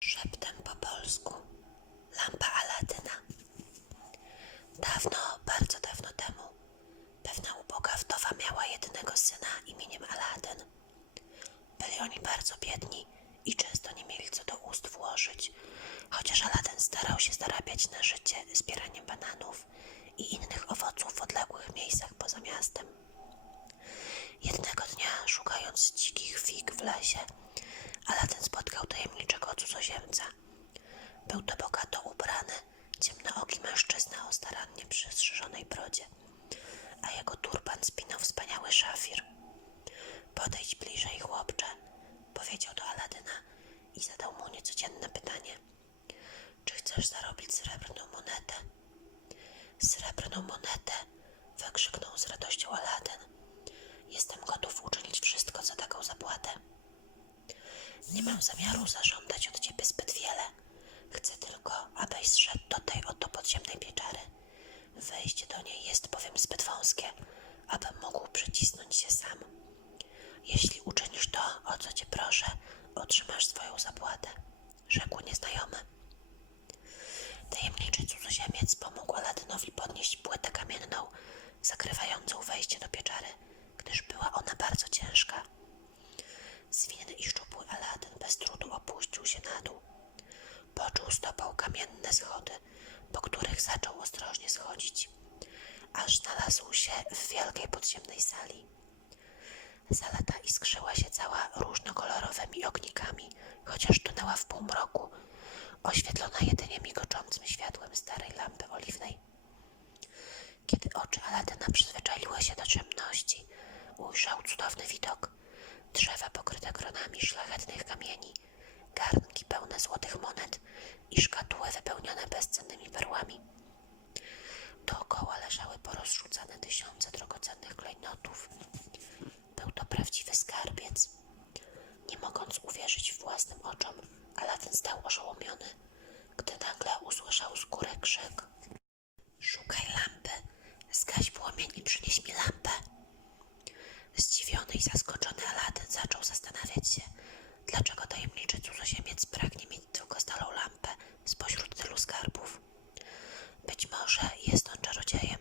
Szeptem po polsku. Lampa Aladyna. Dawno, bardzo dawno temu, pewna uboga wdowa miała jedynego syna imieniem Aladyn. Byli oni bardzo biedni i często nie mieli co do ust włożyć, chociaż Aladyn starał się zarabiać na życie zbieraniem bananów i innych owoców w odległych miejscach poza miastem. Jednego dnia, szukając dzikich fig w lesie, Aladyn spotkał tajemniczego cudzoziemca. Był to bogato ubrany, ciemnooki mężczyzna o starannie przystrzyżonej brodzie, a jego turban spinał wspaniały szafir. Podejdź bliżej, chłopcze, powiedział do Aladyna i zadał mu niecodzienne pytanie. Czy chcesz zarobić srebrną monetę? Srebrną monetę! wykrzyknął z radością Aladyn. Jestem gotów uczynić wszystko za taką zapłatę. Nie mam zamiaru zażądać od ciebie zbyt wiele. Chcę tylko, abyś zszedł do tej oto podziemnej pieczary. Wejście do niej jest bowiem zbyt wąskie, abym mógł przycisnąć się sam. Jeśli uczynisz to, o co cię proszę, otrzymasz swoją zapłatę, rzekł nieznajomy. Tajemniczy cudzoziemiec pomógł Aladynowi podnieść płytę kamienną, zakrywającą wejście do pieczary, gdyż była ona bardzo ciężka. Zwinny i szczupły Aladyn bez trudu opuścił się na dół. Poczuł stopą kamienne schody, po których zaczął ostrożnie schodzić, aż znalazł się w wielkiej podziemnej sali. Sala ta iskrzyła się cała różnokolorowymi ognikami, chociaż tonęła w półmroku, oświetlona jedynie migoczącym światłem starej lampy oliwnej. Kiedy oczy Aladyna przyzwyczaiły się do ciemności, ujrzał cudowny widok. Drzewa pokryte gronami szlachetnych kamieni, garnki pełne złotych monet i szkatuły wypełnione bezcennymi perłami. Dookoła leżały porozrzucane tysiące drogocennych klejnotów. Był to prawdziwy skarbiec. Nie mogąc uwierzyć własnym oczom, Aladyn stał oszołomiony, gdy nagle usłyszał z góry krzyk. Szukaj lampy, zgaś płomień i przynieś mi lampę. Zdziwiony i zaskoczony Aladyn zaczął zastanawiać się, dlaczego tajemniczy cudzoziemiec pragnie mieć tylko stałą lampę spośród tylu skarbów. Być może jest on czarodziejem.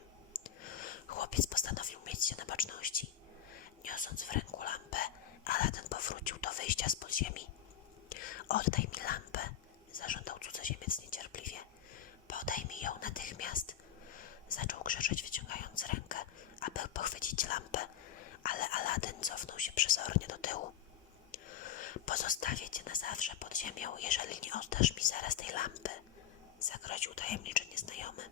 Chłopiec postanowił mieć się na baczności. Niosąc w ręku lampę, Aladyn powrócił do wyjścia z podziemi. Oddaj mi lampę, zażądał cudzoziemiec niecierpliwie. Podaj mi ją natychmiast. Zaczął krzyczeć, wyciągając rękę, aby pochwycić lampę, ale Aladyn cofnął się przezornie do tyłu. Pozostawię cię na zawsze pod ziemią, jeżeli nie oddasz mi zaraz tej lampy, zagroził tajemniczy nieznajomy.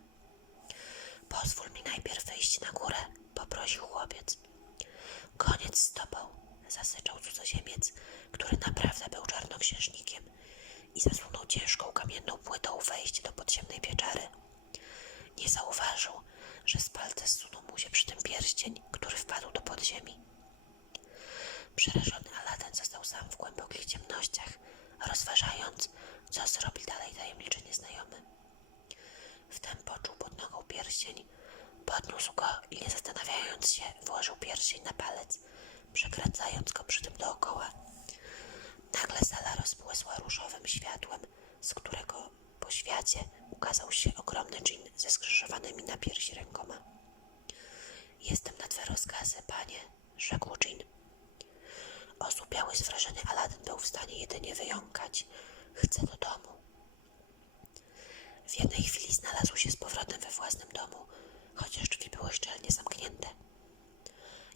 Pozwól mi najpierw wejść na górę, poprosił chłopiec. Koniec z tobą, zasyczał cudzoziemiec, który naprawdę był czarnoksiężnikiem i zasunął ciężką kamienną płytą wejść do podziemnej pieczary. Nie zauważył, że z palca zsunął mu się przy tym pierścień, który wpadł do podziemi. Przerażony Aladdin został sam w głębokich ciemnościach, rozważając, co zrobi dalej tajemniczy nieznajomy. Wtem poczuł pod nogą pierścień, podniósł go i nie zastanawiając się, włożył pierścień na palec, przekręcając go przy tym dookoła. Nagle sala rozbłysła różowym światłem, z którego po świecie ukazał się ogromny dżin ze skrzyżowanymi na piersi rękoma. Jestem na twe rozkazy, panie, rzekł dżin. Osłupiały z wrażenia Aladyn był w stanie jedynie wyjąkać. Chcę do domu. W jednej chwili znalazł się z powrotem we własnym domu, chociaż drzwi były szczelnie zamknięte.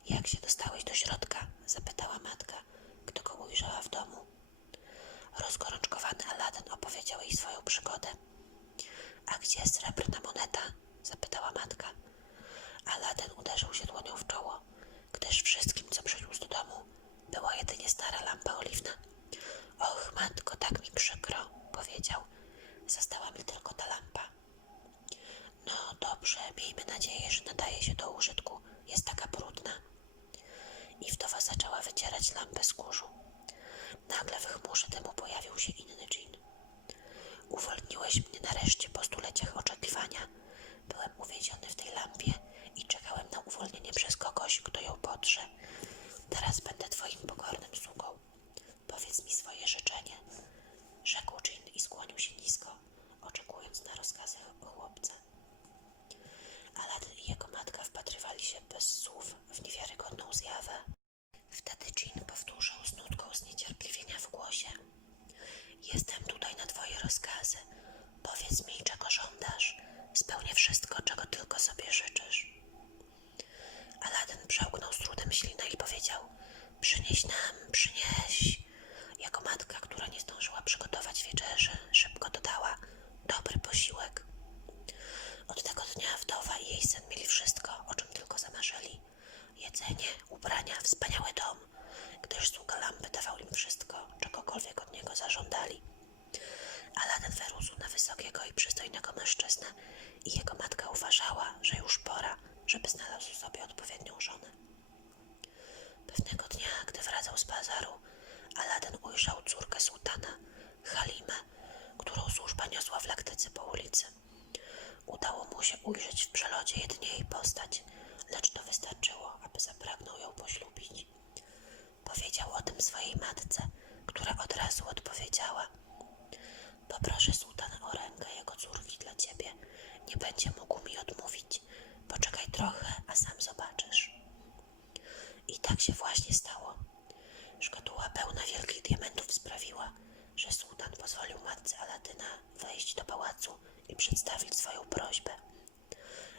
Jak się dostałeś do środka? zapytała matka, gdy go ujrzała w domu. Rozgorączkowany Aladyn opowiedział jej swoją przygodę. A gdzie srebrna moneta? zapytała matka. Aladyn uderzył się dłonią uwięziony w tej lampie i czekałem na uwolnienie przez kogoś, kto ją potrze. Teraz będę twoim pokornym sługą. Powiedz mi swoje życzenie. Rzekł Jin i skłonił się nisko, oczekując na rozkazy chłopca. Aladyn i jego matka wpatrywali się bez słów w niewiarygodną zjawę. Wtedy Jin powtórzył z nutką zniecierpliwienia w głosie. Jestem tutaj na twoje rozkazy. Powiedz mi, czego żądasz. Spełnię wszystko, swojej matce, która od razu odpowiedziała: Poproszę sułtana o rękę jego córki dla ciebie. Nie będzie mógł mi odmówić. Poczekaj trochę, a sam zobaczysz. I tak się właśnie stało. Szkatuła pełna wielkich diamentów sprawiła, że sułtan pozwolił matce Aladyna wejść do pałacu i przedstawić swoją prośbę.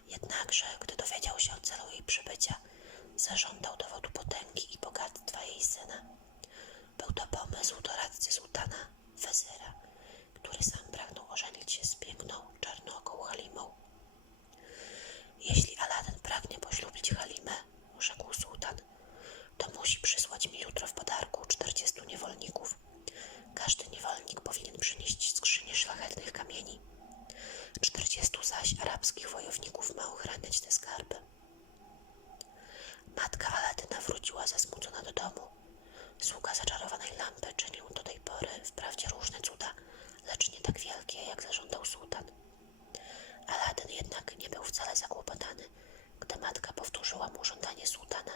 Jednakże, gdy dowiedział się o celu jej przybycia, zażądał, zaś arabskich wojowników ma ochraniać te skarby. Matka Aladyna wróciła zasmucona do domu. Sługa zaczarowanej lampy czynił do tej pory wprawdzie różne cuda, lecz nie tak wielkie, jak zażądał sułtan. Aladyn jednak nie był wcale zakłopotany, gdy matka powtórzyła mu żądanie sułtana.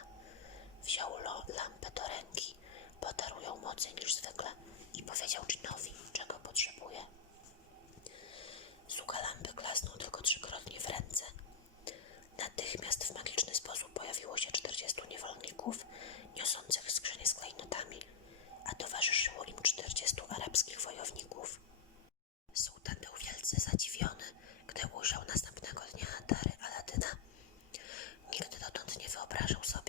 Wziął lo lampę do ręki, potarł ją mocniej niż zwykle i powiedział czynowi, czego potrzebuje klasnął tylko trzykrotnie w ręce. Natychmiast w magiczny sposób pojawiło się 40 niewolników niosących skrzynie z klejnotami, a towarzyszyło im 40 arabskich wojowników. Sułtan był wielce zadziwiony, gdy ujrzał następnego dnia dary Aladyna. Nigdy dotąd nie wyobrażał sobie,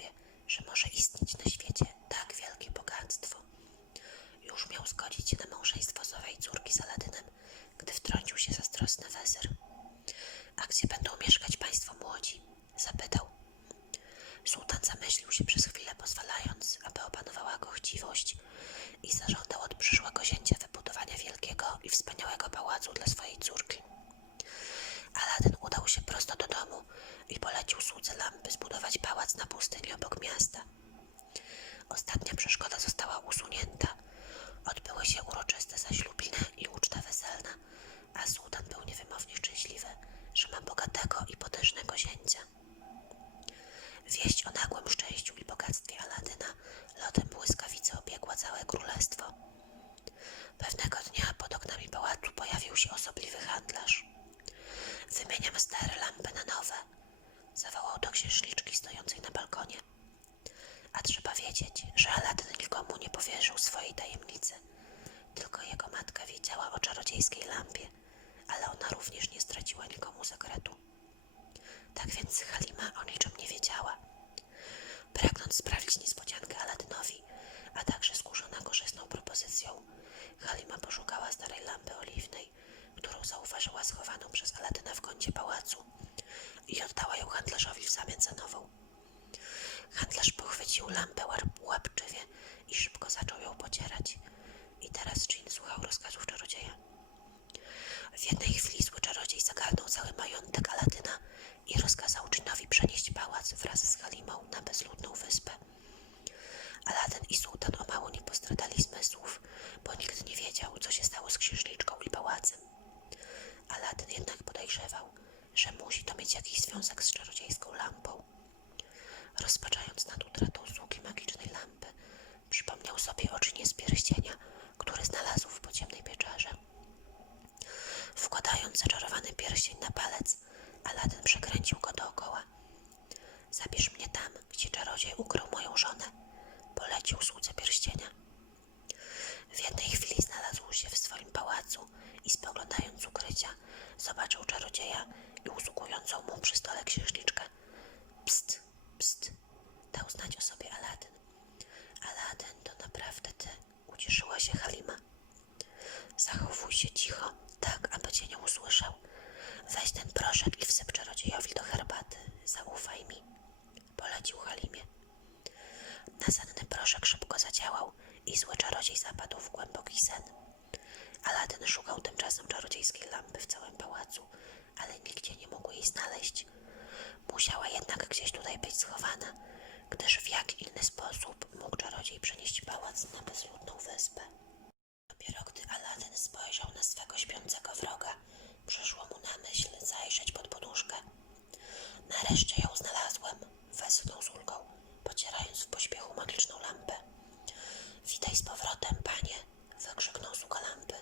i polecił słudze lampy zbudować pałac na pustyni obok miasta. Ostatnia przeszkoda została usunięta. Odbyły się uroczyste zaślubiny i uczta weselna, a sułtan był niewymownie szczęśliwy, że ma bogatego i potężnego zięcia. Wieść o nagłym szczęściu i bogactwie Aladyna lotem błyskawicy obiegła całe królestwo. Pewnego dnia pod oknami pałacu paladyn przekręcił go dookoła. Zabierz mnie tam, gdzie czarodziej ukrył moją żonę, polecił słudze pierścienia. W jednej chwili znalazł się w swoim pałacu i spoglądając ukrycia, zobaczył czarodzieja i usługującą mu przy stole księżniczkę. Pst, pst, dał znać o sobie Aladyn. Aladyn, to naprawdę ty, ucieszyła się Halima. Zachowuj się cicho, tak aby cię nie usłyszał, Weź ten proszek i wsyp czarodziejowi do herbaty. Zaufaj mi, polecił Halimie. Nasenny proszek szybko zadziałał i zły czarodziej zapadł w głęboki sen. Aladyn szukał tymczasem czarodziejskiej lampy w całym pałacu, ale nigdzie nie mógł jej znaleźć. Musiała jednak gdzieś tutaj być schowana, gdyż w jak inny sposób mógł czarodziej przenieść pałac na bezludną wyspę. Dopiero gdy Aladyn spojrzał na swego śpiącego wroga, przyszło mu na myśl zajrzeć pod poduszkę. Nareszcie ją znalazłem, westchnął z ulgą, pocierając w pośpiechu magiczną lampę. Witaj z powrotem, panie, wykrzyknął sługa lampy.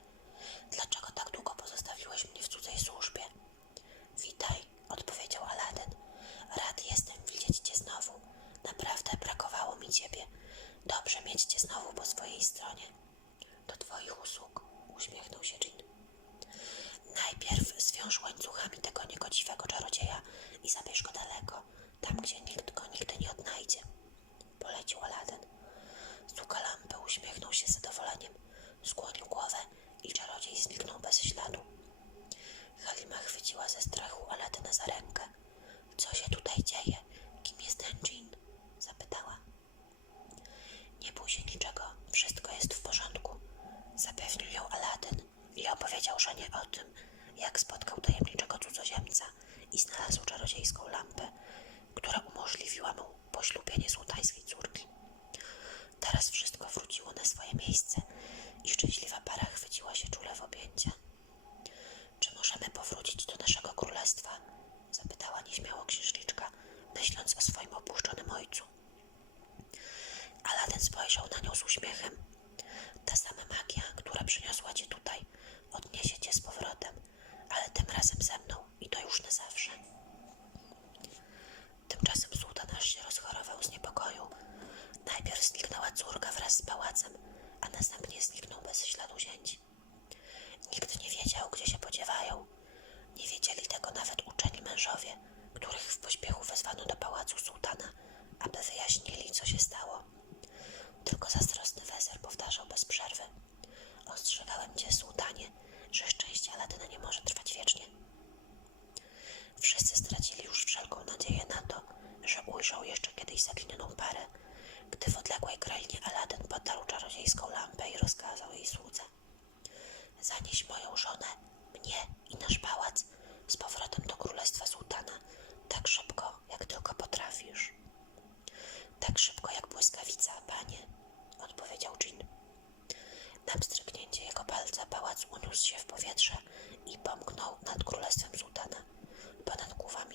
Dlaczego tak długo pozostawiłeś mnie w cudzej służbie? Witaj, odpowiedział Aladyn. Rad jestem widzieć cię znowu. Naprawdę brakowało mi ciebie. Dobrze mieć cię znowu po swojej stronie. Do twoich usług, uśmiechnął się Jin. Najpierw zwiąż łańcuchami tego niegodziwego czarodzieja i zabierz go daleko, tam gdzie nikt go nigdy nie odnajdzie. Polecił Aladdin. Sługa lampy uśmiechnął się z zadowoleniem, skłonił głowę i czarodziej zniknął bez śladu. Halima chwyciła ze strachu Aladyna za rękę. Co się tutaj dzieje? Kim jest ten dżin? Zapytała. Nie bój się niczego, wszystko jest w porządku. Zapewnił ją Aladyn i opowiedział żonie o tym, jak spotkał tajemniczego cudzoziemca i znalazł czarodziejską lampę, która umożliwiła mu poślubienie sułtańskiej córki. Teraz wszystko wróciło na swoje miejsce i szczęśliwa para chwyciła się czule w objęcia. Czy możemy powrócić do naszego królestwa? Zapytała nieśmiało księżniczka, myśląc o swoim opuszczonym ojcu. Aladdin spojrzał na nią z uśmiechem. Ta sama magia, która przyniosła cię tutaj, odniesie cię z powrotem, ale tym razem ze mną i to już na zawsze. Tymczasem sułtan aż się rozchorował z niepokoju. Najpierw zniknęła córka wraz z pałacem, a następnie zniknął bez śladu zięć. Nikt nie wiedział, gdzie się podziewają. Nie wiedzieli tego nawet uczeni mężowie, których w pośpiechu wezwano do pałacu sułtana, aby wyjaśnili, co się stało. Tylko zazdrosny wezer powtarzał bez przerwy. Ostrzegałem cię, sułtanie, że szczęście Aladyna nie może trwać wiecznie. Wszyscy stracili już wszelką nadzieję na to, że ujrzą jeszcze kiedyś zaginioną parę, gdy w odległej krainie Aladyn podarł czarodziejską lampę i rozkazał jej słudze. Zanieś moją żonę, mnie i nasz pałac z powrotem do królestwa sułtana, tak szybko, jak tylko potrafisz. Tak szybko jak błyskawica, panie, odpowiedział Jin. Na pstryknięcie jego palca pałac uniósł się w powietrze i pomknął nad królestwem sułtana, ponad głowami